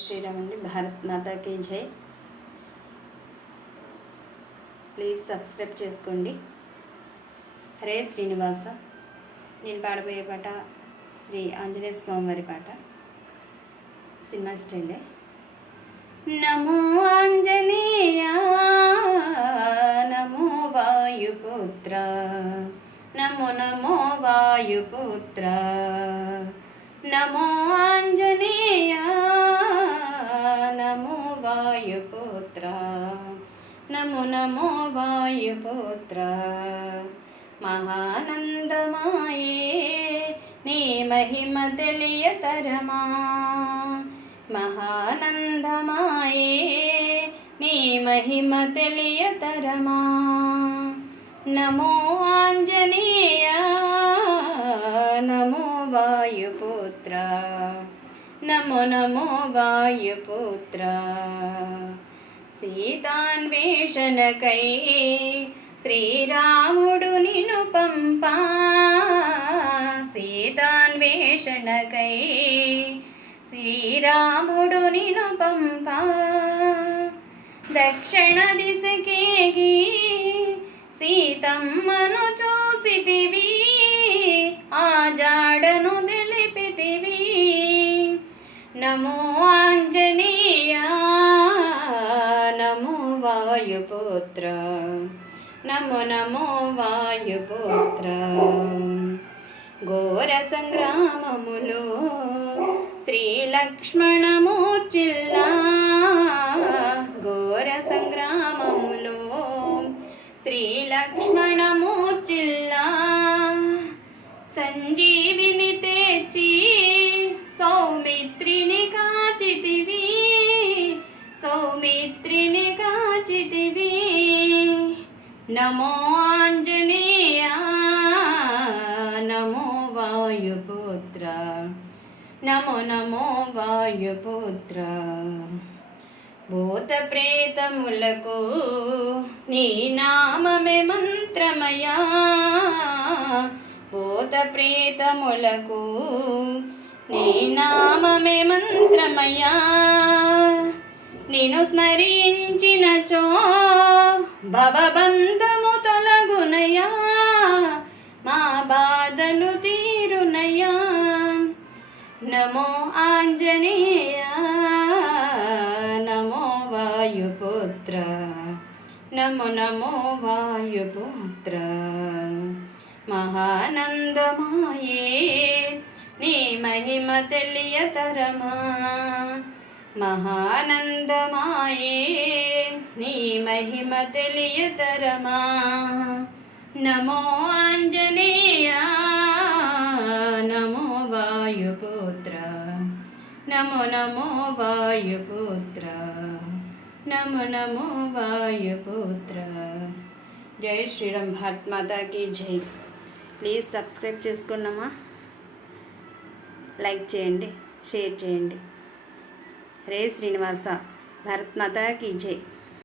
శ్రీరామ్ అండి. భారత్ మాతాకి జై. ప్లీజ్ సబ్స్క్రైబ్ చేసుకోండి. హరే శ్రీనివాస. నేను పాడబోయే పాట శ్రీ ఆంజనేయ స్వామివారి పాట, సినిమా స్టైలే. నమో ఆంజనేయ నమో వాయుపుత్ర, నమో నమో వాయుపుత్ర, నమో ఆంజనేయ నమో వాయుపుత్ర, నమో నమో వాయుపుత్ర. మహానందమాయే నీ మహిమ తెలియతరమా, మహానందమాయే నీ మహిమ తెలియతరమా. నమో ఆంజనేయ నమో వాయుపుత్ర, నమో నమో వాయుపుత్ర. సీతాన్వేషణకై శ్రీరాముడు నిన్ను పంపా, సీతాన్వేషణకై శ్రీరాముడు నిన్ను పంపా. దక్షిణ దిశకేగి సీతమ్మను చూసితివి, ఆ జాడను తెలిపితివి. నమో ఆంజనేయ నమో వాయుపుత్ర, నమో నమో వాయుపుత్ర. ఘోర సంగ్రామములో శ్రీ లక్ష్మణమూర్చిల్లా, ఘోర సంగ్రామములో శ్రీ లక్ష్మణమూర్చిల్లా. సంజీవిని తెచ్చి సౌమిత్రిని కాచితివి, సౌమిత్రిని కాచితివి. నమో ఆంజనేయ నమో వాయుపుత్ర, నమో నమో వాయుపుత్ర. భూత ప్రేతములకు నీ నామమే మంత్రమయా, భూత ప్రేతములకు నీ నామమే మంత్రమయా. నిన్ను స్మరించినచో భవబంధము తొలగునయా, మా బాధలు తీరునయా. నమో ఆంజనేయ నమో వాయుపుత్ర, నమో నమో వాయుపుత్ర. మహానందమాయే నీ మహిమ తెలియతరమా, మహానందమాయే నీ మహిమ తెలియతరమా. నమో ఆంజనేయ నమో వాయుపుత్ర, నమో నమో వాయుపుత్ర, నమో నమో వాయుపుత్ర. జై శ్రీరామ్. భారత్ మాతాకి జై. ప్లీజ్ సబ్స్క్రైబ్ చేసుకున్నామా, లైక్ చేయండి, షేర్ చేయండి. హరే శ్రీనివాస. భారత్ మాతాకి జై.